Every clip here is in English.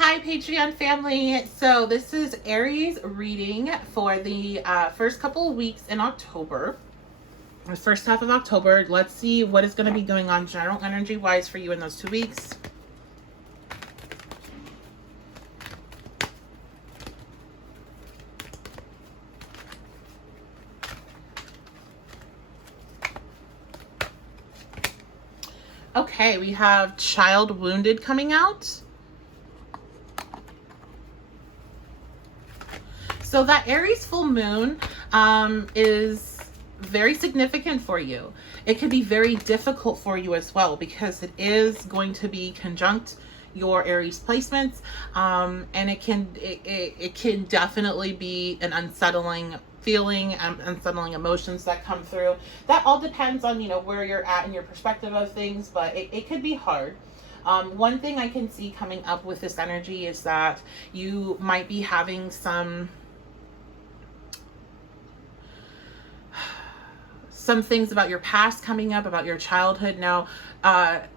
Hi, Patreon family. So this is Aries reading for the first couple of weeks in October. The first half of October. Let's see what is going to be going on general energy-wise for you in those 2 weeks. Okay, we have child wounded coming out. So that Aries full moon is very significant for you. It could be very difficult for you as well because it is going to be conjunct your Aries placements, and it can definitely be an unsettling feeling, unsettling emotions that come through. That all depends on where you're at in your perspective of things, but it could be hard. One thing I can see coming up with this energy is that you might be having some things about your past coming up, about your childhood. Now,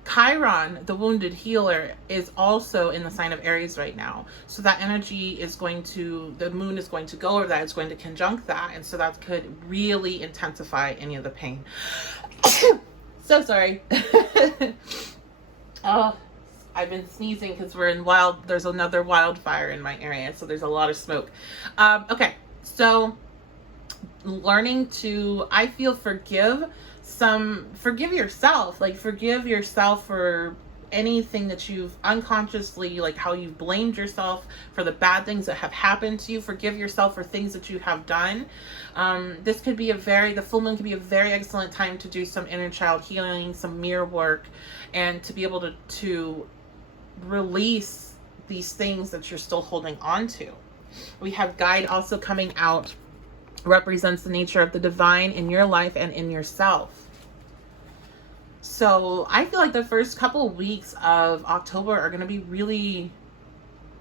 Chiron, the wounded healer, is also in the sign of Aries right now. So that energy is the moon is going to go over that. It's going to conjunct that. And so that could really intensify any of the pain. So sorry. Oh, I've been sneezing because there's another wildfire in my area. So there's a lot of smoke. Okay, so learning to, I feel, forgive yourself, forgive yourself for anything that you've unconsciously, how you've blamed yourself for the bad things that have happened to you. Forgive yourself for things that you have done. This could be the full moon could be a very excellent time to do some inner child healing, some mirror work, and to be able to release these things that you're still holding on to. We have guide also coming out, represents the nature of the divine in your life and in yourself. So I feel like the first couple of weeks of October are going to be really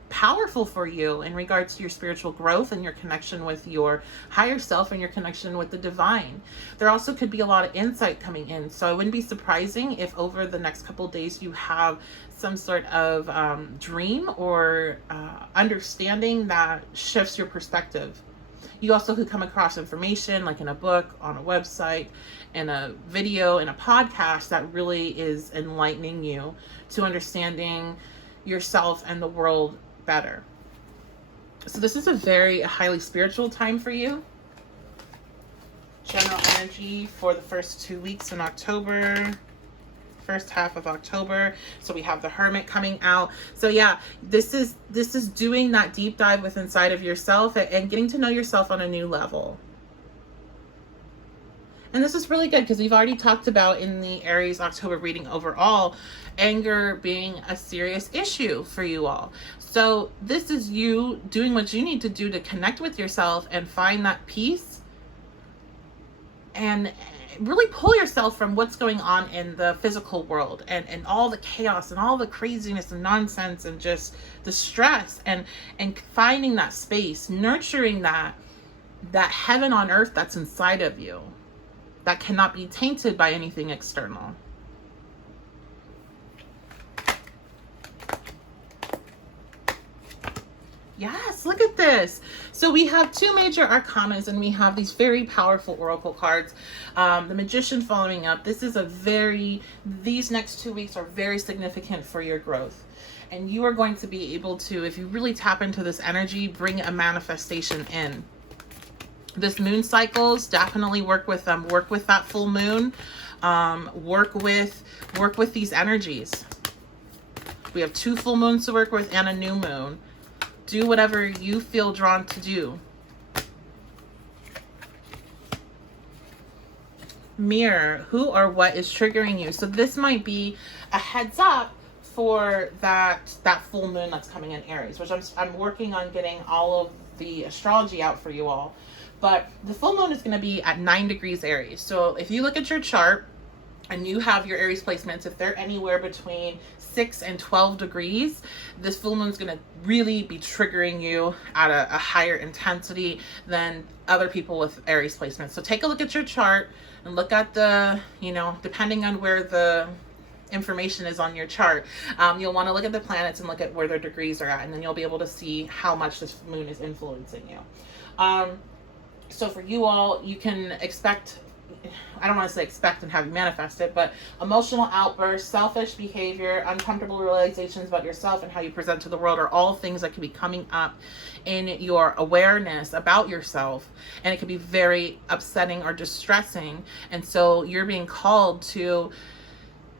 powerful for you in regards to your spiritual growth and your connection with your higher self and your connection with the divine. There also could be a lot of insight coming in. So it wouldn't be surprising if over the next couple of days you have some sort of dream or understanding that shifts your perspective. You also could come across information like in a book, on a website, in a video, in a podcast that really is enlightening you to understanding yourself and the world better. So this is a very highly spiritual time for you. General energy for the first 2 weeks in October. First half of October. So we have the Hermit coming out. So yeah, this is doing that deep dive within inside of yourself and getting to know yourself on a new level. And this is really good because we've already talked about in the Aries October reading overall, anger being a serious issue for you all. So this is you doing what you need to do to connect with yourself and find that peace and really pull yourself from what's going on in the physical world and all the chaos and all the craziness and nonsense and just the stress and finding that space, nurturing that heaven on earth that's inside of you that cannot be tainted by anything external. Yes, look at this. So we have 2 major arcanas and we have these very powerful oracle cards. The Magician following up. These next 2 weeks are very significant for your growth. And you are going to be able to, if you really tap into this energy, bring a manifestation in. This moon cycles, definitely work with them. Work with that full moon. Work with these energies. We have 2 full moons to work with and a new moon. Do whatever you feel drawn to do. Mirror, who or what is triggering you? So this might be a heads up for that full moon that's coming in Aries, which I'm working on getting all of the astrology out for you all. But the full moon is going to be at 9 degrees Aries. So if you look at your chart and you have your Aries placements, if they're anywhere between 6 and 12 degrees, this full moon is going to really be triggering you at a higher intensity than other people with Aries placements. So take a look at your chart and look at the, depending on where the information is on your chart. You'll want to look at the planets and look at where their degrees are at, and then you'll be able to see how much this moon is influencing you. So for you all, you can expect, I don't want to say expect and have you manifest it, but emotional outbursts, selfish behavior, uncomfortable realizations about yourself and how you present to the world are all things that can be coming up in your awareness about yourself. And it can be very upsetting or distressing. And so you're being called to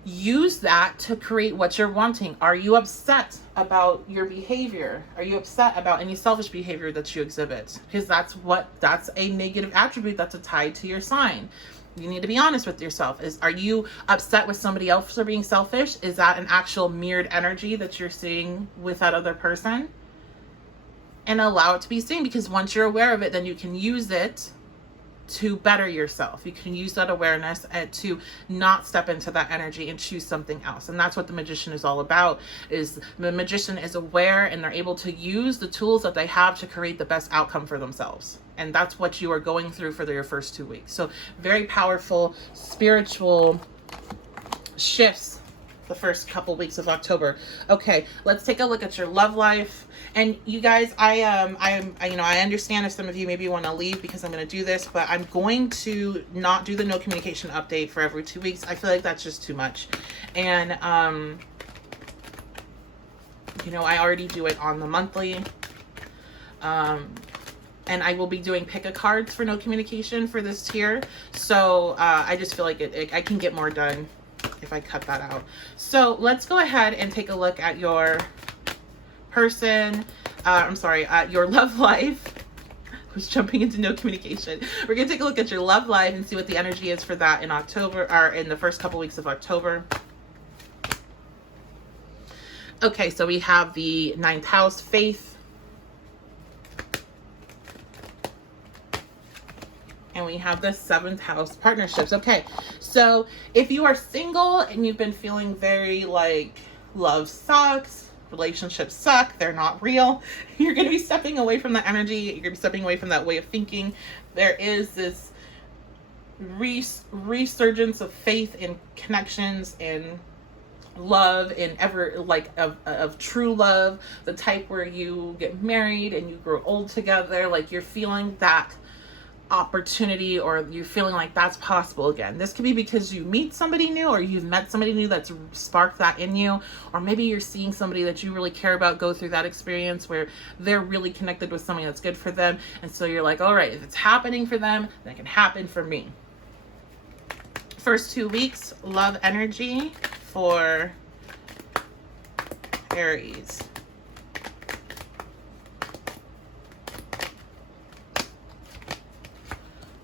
use that to create what you're wanting. Are you upset about your behavior? Are you upset about any selfish behavior that you exhibit? Because that's a negative attribute that's tied to your sign. You need to be honest with yourself. Are you upset with somebody else for being selfish? Is that an actual mirrored energy that you're seeing with that other person? And allow it to be seen, because once you're aware of it, then you can use it to better yourself. You can use that awareness to not step into that energy and choose something else. And that's what the magician is all about. Is the magician is aware, and they're able to use the tools that they have to create the best outcome for themselves. And that's what you are going through for your first 2 weeks. So very powerful spiritual shifts the first couple weeks of October. Okay, let's take a look at your love life. And you guys, I understand if some of you maybe want to leave because I'm going to do this, but I'm going to not do the no communication update for every 2 weeks. I feel like that's just too much. And, I already do it on the monthly. And I will be doing pick a cards for no communication for this tier. So I just feel like I can get more done if I cut that out. So let's go ahead and take a look at your person, your love life. I was jumping into no communication. We're gonna take a look at your love life and see what the energy is for that in October, or in the first couple weeks of October. Okay, so we have the 9th house, faith. And we have the 7th house, partnerships. Okay, so if you are single and you've been feeling very like love sucks, relationships suck, they're not real, you're going to be stepping away from that energy. You're going to be stepping away from that way of thinking. There is this resurgence of faith in connections and love, and of true love, the type where you get married and you grow old together. Like you're feeling that opportunity, or you're feeling like that's possible again. This could be because you meet somebody new, or you've met somebody new that's sparked that in you, or maybe you're seeing somebody that you really care about go through that experience where they're really connected with somebody that's good for them, and so you're like, all right, if it's happening for them, then it can happen for me. First 2 weeks, love energy for Aries.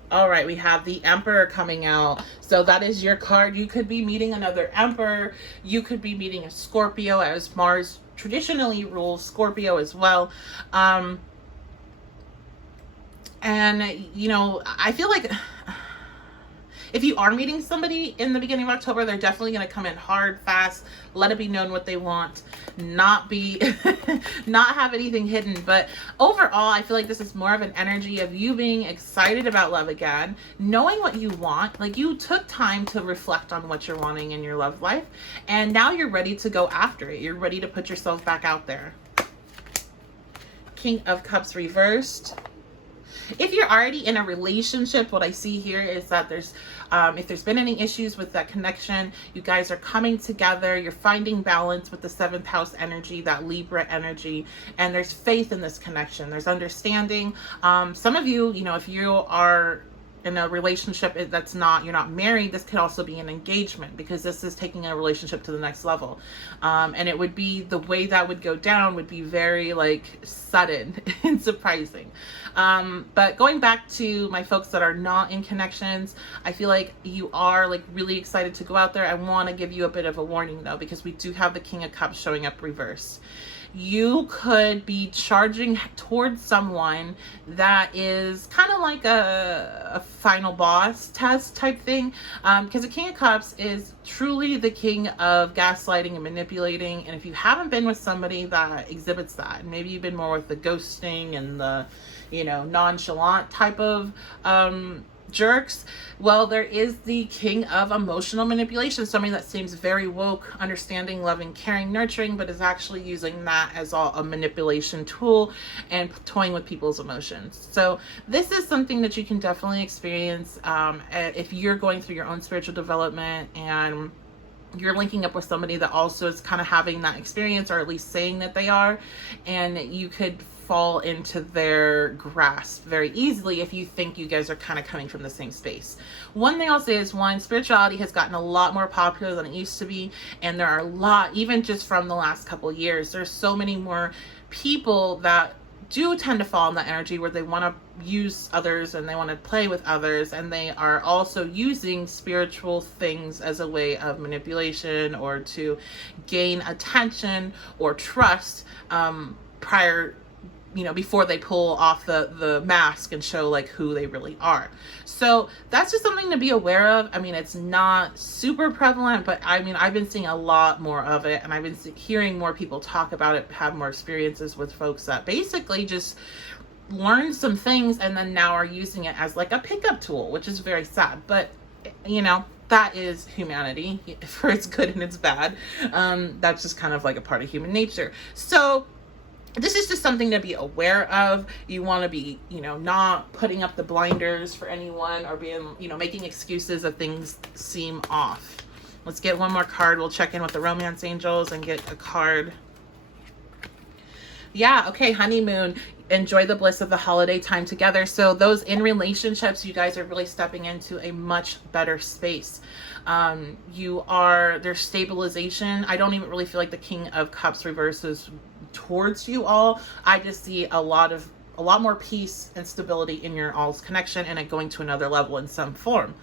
All right, we have the Emperor coming out. So that is your card. You could be meeting another Emperor. You could be meeting a Scorpio, as Mars traditionally rules Scorpio as well. And, I feel like if you are meeting somebody in the beginning of October, they're definitely going to come in hard, fast, let it be known what they want, not have anything hidden. But overall, I feel like this is more of an energy of you being excited about love again, knowing what you want. Like you took time to reflect on what you're wanting in your love life, and now you're ready to go after it. You're ready to put yourself back out there. King of Cups reversed. If you're already in a relationship, what I see here is that there's, if there's been any issues with that connection, you guys are coming together, you're finding balance with the 7th house energy, that Libra energy, and there's faith in this connection. There's understanding. Some of you, if you are in a relationship that's you're not married, this could also be an engagement, because this is taking a relationship to the next level. And it would be, the way that would go down would be very sudden and surprising. But going back to my folks that are not in connections, I feel like you are really excited to go out there. I want to give you a bit of a warning though, because we do have the King of Cups showing up reversed. You could be charging towards someone that is kind of like a final boss test type thing, because the King of Cups is truly the king of gaslighting and manipulating. And if you haven't been with somebody that exhibits that, and maybe you've been more with the ghosting and the nonchalant type of Jerks, well, there is the king of emotional manipulation, somebody that seems very woke, understanding, loving, caring, nurturing, but is actually using that as a manipulation tool and toying with people's emotions. So this is something that you can definitely experience if you're going through your own spiritual development and you're linking up with somebody that also is kind of having that experience, or at least saying that they are, and you could fall into their grasp very easily if you think you guys are kind of coming from the same space. One thing I'll say is, one, spirituality has gotten a lot more popular than it used to be, and there are a lot, even just from the last couple of years, there's so many more people that do tend to fall in that energy where they want to use others and they want to play with others, and they are also using spiritual things as a way of manipulation or to gain attention or trust prior, before they pull off the mask and show like who they really are. So that's just something to be aware of. I mean, it's not super prevalent, but I mean, I've been seeing a lot more of it, and I've been hearing more people talk about it, have more experiences with folks that basically just learned some things and then now are using it as like a pickup tool, which is very sad. But that is humanity, for its good and its bad. That's just kind of like a part of human nature. So this is just something to be aware of. You want to be, not putting up the blinders for anyone or being, making excuses if things seem off. Let's get one more card. We'll check in with the romance angels and get a card. Yeah, okay, honeymoon. Enjoy the bliss of the holiday time together. So those in relationships, you guys are really stepping into a much better space. There's stabilization. I don't even really feel like the King of Cups reverses towards you all. I just see a lot more peace and stability in your all's connection and it going to another level in some form.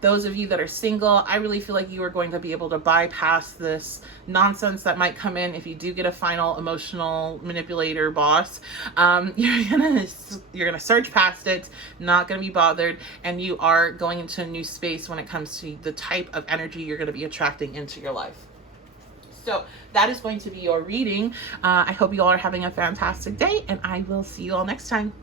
Those of you that are single, I really feel like you are going to be able to bypass this nonsense that might come in if you do get a final emotional manipulator boss. You're gonna surge past it, not gonna be bothered, and you are going into a new space when it comes to the type of energy you're gonna be attracting into your life. So that is going to be your reading. I hope you all are having a fantastic day, and I will see you all next time.